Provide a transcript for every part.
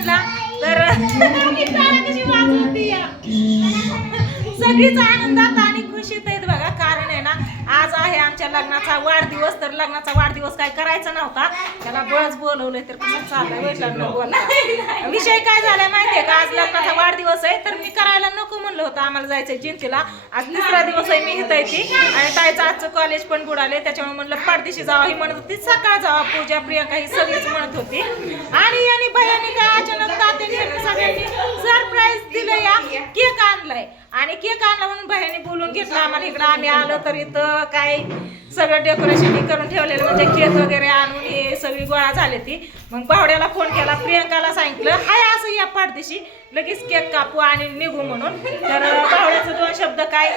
म्हणला तर कशी वाजवते या सगळीच आनंदात आणि खुशीत आहेत बघा. कारण आहे ना आज आहे आमच्या लग्नाचा वाढदिवस. तर लग्नाचा वाढदिवस काय करायचा नव्हता, त्याला बळच बोलवलंय. तर कसं चाललंय वैशालीनं बोलला विषय काय झालाय माहितीये का, आज लग्नाचा वाढदिवस आहे तर मी करायला नको म्हणलं होतं. आम्हाला जायचंय जिंतीला, आज तिसरा दिवस आहे मी इथं येते आणि ताईचं आजचं कॉलेज पण बुडाले, त्याच्यामुळे म्हणलं पाठदिशी जावा. ही म्हणत होती सकाळ जावा, पूजा प्रियंका ही सगळीच म्हणत होती. आणि बहिणी काय अचानक तात्याने सगळ्यांनी सरप्राईज दिलं, या केक आणलाय. आणि केक आणला म्हणून बहिणी बोलून घेतला आम्हाला इकडं. आम्ही आलो तर इथं काय सगळं डेकोरेशन करून ठेवलेलं, म्हणजे केक वगैरे आणून हे सगळी गोळा झाली ती. मग भावड्याला फोन केला, प्रियंकाला सांगितलं हाय असं या पाठदिशी लगेच केक कापू आणि निघू म्हणून. तर भावड्याचं 2 शब्द काय,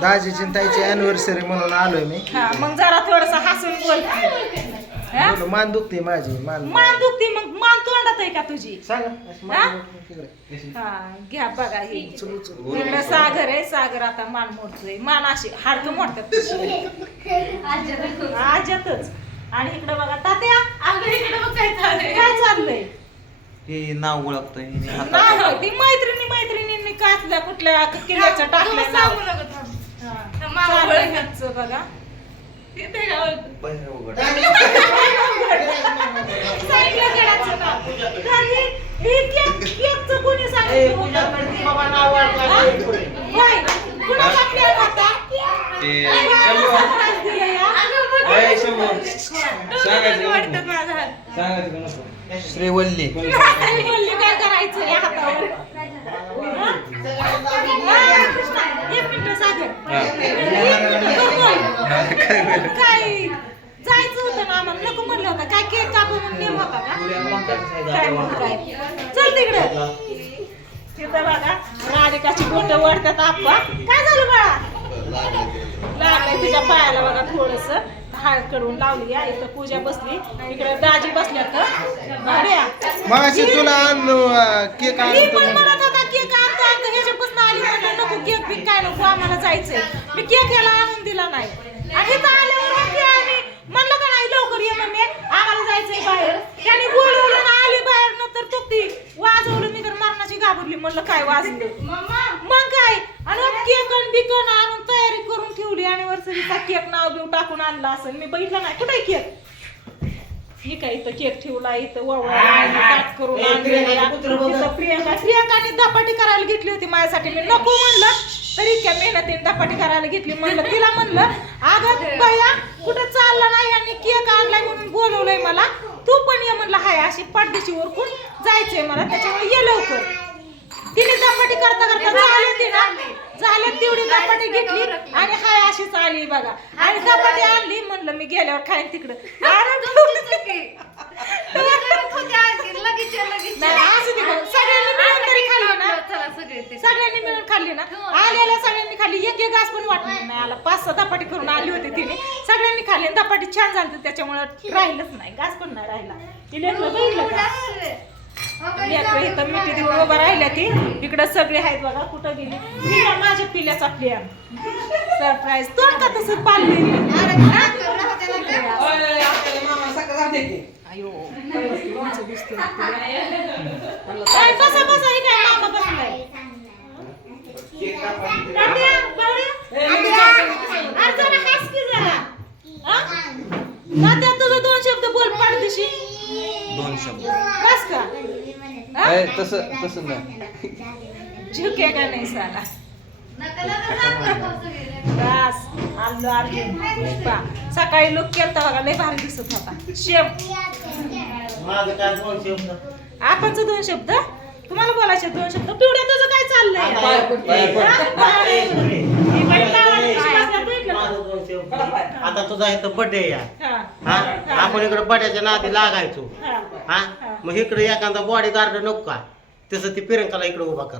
दाजीची ताईची अॅनिव्हर्सरी म्हणून आलोय मी. हा मग जरा थोडस हसून बोल. मान दुखते माझी, मान दुखती मग मान तोंडात आहे का तुझी? सांगा. हा घ्या बघा हे इकडं सागर आहे. सागर आता मान मोडतोय, मान अशी हाडकं मोडतात आज्यातच. आणि इकडं बघा तात्या काय चाललंय, हे नाव ओळखतोय नाव ती मैत्रिणींनी काचल्या कुठल्या किल्ल्याचं टाकलं नाव बघा. श्रीवल्ली काय करायचं या हातावर, एक मिनिट सागर काय जायचं होतं ना आम्हाला, नको म्हणलं होतं काय केक कापू म्हणून नेम होता का काय म्हणून काय. चल तिकडं तिथं बघा राधिकाची बोट वरतात आप्पा. काय झालं बाळा, लागलंय तुझ्या पायाला बघा थोडस हाड कडून लावली. इथं पूजा बसली, इकडे दाजी बसल्यात. मगाशी तुला केक मी पण म्हणत होता केक आणतो ह्याच्यापासून आली म्हणलं नको केक बी काय नको आम्हाला जायचंय. मी केक याला आणून दिला नाही आणि इथं आल्यावर आम्ही म्हणलं का नाही लवकर ये मम्मी आम्हाला जायचंय बाहेर. त्याने बोलवलं ना आली बाहेर नंतर तो ती वाजवलं, मी तर मरणाची घाबरली. म्हणलं काय वाजलं मग काय, आणि केक बिकन आणून तयारी करून ठेवली. अॅनिव्हर्सरीचा केक नाव बिव टाकून आणला असेल, मी बघितलं नाही कुठे केक. ही काय इथं केक ठेवला, इथं ववळा ताट करून आणलेला. प्रियंकाने धपाटी करायला घेतली होती माझ्यासाठी, मी नको म्हणलं तरी इतक्या मेहनतीने धपाटी करायला घेतली. म्हणलं तिला म्हणलं अगं बाया कुठं चालला नाही आणि केक आणलाय म्हणून बोलवलंय मला, तू पण ये म्हणलं हाय अशी पाठदिशी ओरकून जायचंय मला, त्याच्यामुळे ये लवकर. तिने धपाटी करता झालं तेवढी धपाटी घेतली आणि हाय अशीच आली बघा. आणि धपाटी आणली म्हणलं मी गेल्यावर खाईन तिकडं. सगळ्यांनी मिळून खाल्ली ना, आलेल्या सगळ्यांनी खाल्ली. एक घास पण वाटलं नाही आला. 5-6 धपाटी करून आली होती तिने, सगळ्यांनी खाल्ली. धपाटी छान झाली त्याच्यामुळे राहिलंच नाही, घास पण नाही राहिला. तिने बघितलं इथं मिठी देऊन उभं राहिल्या ती. इकडं सगळे आहेत बघा, कुठं गेली माझ्या पिल्याचा प्लेअर सरप्राईज. तोंड का तसं पाळले बसा बसा ही काय मामा बसलाय. तुझं 2 शब्द बोल पाठदिशी. 2 शब्द बस का तसं नाही झुके का नाही साला. बस आलो अर्जुन पुष्पा. सकाळी लुक केलता बघा, लय भारी दिसत होता. शेम आपणच 2 शब्द तुम्हाला बोलायचे 2 शब्द. पिवड्या तुझं काय चाललंय, आता तुझा इथं बर्थडे या हा आपण इकडे बर्थडेच्या नादी लागायचो. हा मग इकडे एखादा बॉडी गार्ड नको का, तसं ती प्रियंकाला इकडे उभा कर.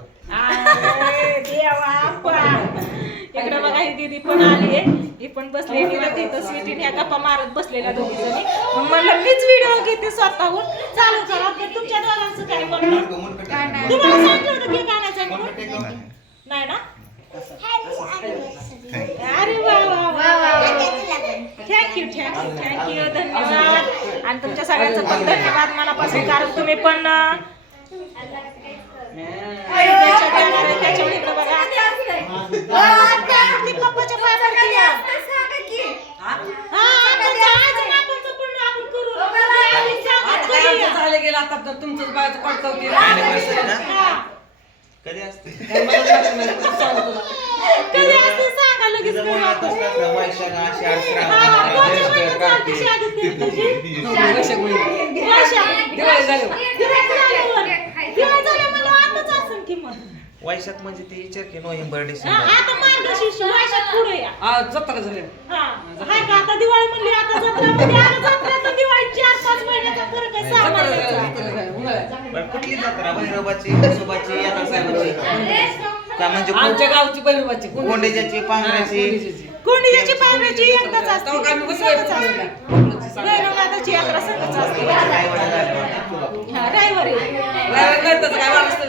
इकडे बघा ही दीदी पण आली आहे, ही पण बसलेली ना तिथं स्वीटीने ह्या गप्पा मारत बसलेल्या दोघी जणी. मग म्हणलं मीच व्हिडिओ घेते स्वतःहून, चालू करा. तुमच्या दोघांचं काय म्हणलं, तुम्हाला सांगितलं होतं केक आणायचं नाही ना. अरे वा वा वा वा. थँक्यू धन्यवाद. आणि तुमच्या सगळ्यांचं पण धन्यवाद मनापासून, कारण तुम्ही पण त्याच्यावर इकडे बघा ती पप्पाच्या पाय पडते या. हा, आपण जायचं ना, आपण पण आपण करू. करूया. झाले गेला आता तर तुमचंच बायचं पडतो की Anniversary ना? हा. कधी असते कधी असते सांगा लगेच करू आपण. वैशाख आषाढ हा, श्रावण दोनशे ज्येष्ठ, महिने चालते कार्तिक. शादी तुझी. वैशाख महिन्यात. दिवाळी झाल्यावर. दिवाळी झाल्या म्हणलं आताच असेल की मग. वैशाख म्हणजे ते विचार की नोव्हेंबर हा, डिसेंबर आता मार्गशीर्ष वर्षात पुढे या. जत्रा झाली हा, हाय का आता दिवाळी म्हणली, आता जत्रा म्हणजे आता जत्रा तर दिवाळी 4-5 महिन्याचा फरक आहे, 6 महिन्याचा. पण कुठली जत्रा भैरवाची कसोबाची यात्रा साहेबाची का म्हणजे आमच्या गावची पहिली कोंडेजाची पांघराची कोंडीची पावण्याची एकदाच असते, तेव्हा आम्ही संगच असते. गैरनाथाची यात्रा संगच असते. हा, रविवारी. काय वार असतं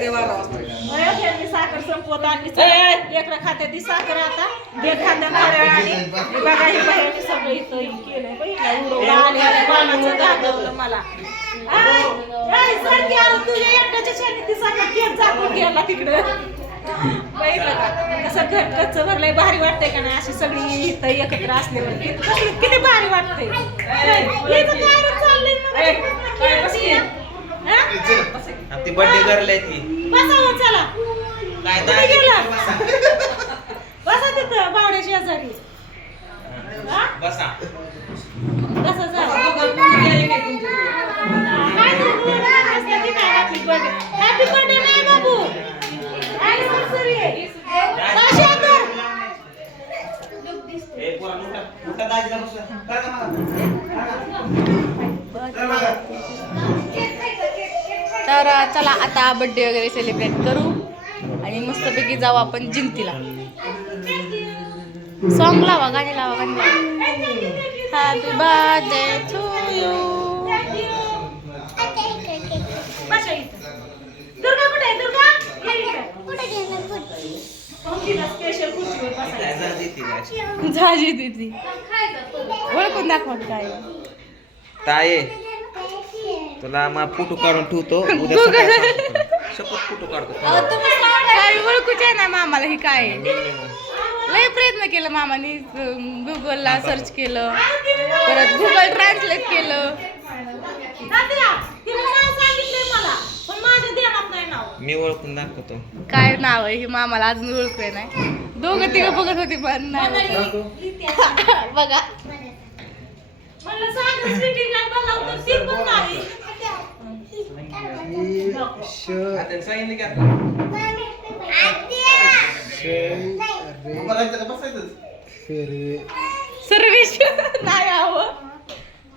ते वार असतं मी साखर संपवत आणि एकरा खात्यात ती साखर आता बेत खात्यात थोड्या वेळाने. बघा ही बहिणी सगळं इथं केलंय, बहिणीला उडवलं आणि पानाचं घातवलं मला. सारखी आलं तुझ्या एकट्याच्या शाळेत ती साखर केक झाकून गेला तिकडं. बघितलं का कसं घर कच्चं भरलंय, भारी वाटतंय का नाही अशी सगळी इथं एकत्र असल्यावर किती भारी वाटतंय. इथं काय रे चाललंय मग? ती बर्थडे गर्ल आहे ती बसावं चला. काय कुठे गेला? बसा तिथं बावड्या शेजारी. हा? बसा कसं झालं? काय झालं? रस्त्यात नाही हॅपी बर्थडे. हॅपी बर्थडे नाही बाबू, ॲनिव्हर्सरी आहे. कशा तर? ए पोरा उठा दाजीला बसा तर चला आता बर्थडे वगैरे सेलिब्रेट करू आणि मस्तपैकी जाऊ आपण जिंतीला. सॉन्ग लावा, गाणी लावा, गाणी लावा. Happy birthday to you. बसा इथं. दुर्गा कुठे आहे? दुर्गा ये इथं. पंक्तीला स्पेशल खुर्चीवर बसायचं. दाजी ती गाय. झाजी दिदी ओळखून दाखवा काय. ताये तुला मग फोटो काढून ठेवतो उद्या सकाळी सांगतो तुला. शपथ फोटो काढतो तुला. काय ओळखूच आहे ना मामाला ही काय. लय प्रयत्न केलं मामाने, गुगलला सर्च केलं, परत गुगल ट्रान्सलेट केलं. तात्या, तिने नाव सांगितलंय मला, पण माझ्या ध्यानात नाही नाव. मी ओळखून दाखवतो. काय नाव आहे हे मामाला अजून ओळखू नाही. दोघं तिघं बघत होती पण नाही बघा. म्हणलं सागर स्वीटी काय बोलावं तर ती पण नाही. सर्वेश नाही हवं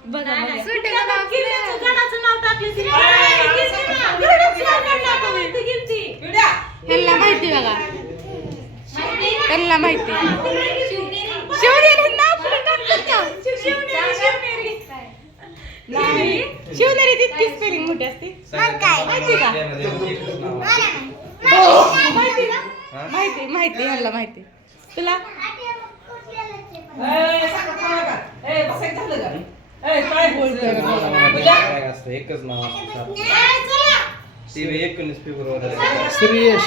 बघा बघा. किल्ल्याचं गडाचं नाव टाकलं तिने. गडाचं नाव नाही टाकलं, ती गेलती. त्यांना माहिती बघा, त्यांना माहिती. शिवनेरी नाव पुढे टाकतात का? नाही, शिवनेरी तितकी स्पेलिंग मोठी असते. माहिती का? माहिती ना? माहिती ह्याला माहिती. तुला एकच नाव काय चला. 19 फेब्रुवारी श्रेयश.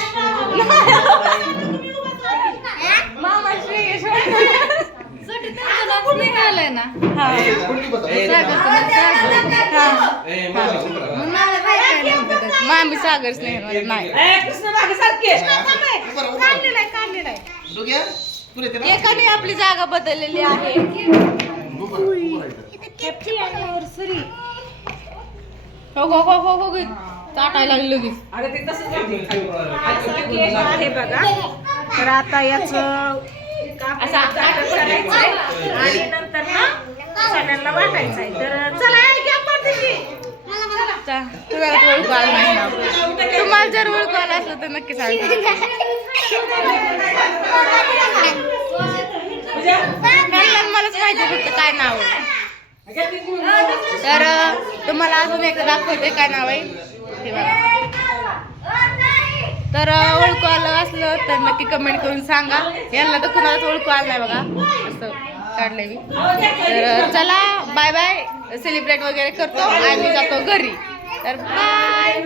मामा श्रेयश ना. हा मामी सागर स्नेह नाही काढलेला आहे. एकाने आपली जागा बदललेली आहे. हो हो हो हो हो चाटायला लागली लगेच. असा केक आहे बघा. तर आता याच असा करायचंय आणि नंतर ना सगळ्यांना वाटायचंय. तर चला केक पाडते की. तुम्हाला ओळखू आलं नाही ना. तुम्हाला जर ओळखू आलं असलं तर नक्की सांगा. मलाच माहिती फक्त काय नाव आहे. तर तुम्हाला अजून एकदा दाखवते काय नाव आहे हे बघा. तर ओळखू आलं असलं तर नक्की कमेंट करून सांगा. यांना तर कुणालाच ओळखू आलं नाही बघा. असं काढलंय मी. तर चला बाय बाय. सेलिब्रेट वगैरे करतो आणि जातो घरी. तर बाय.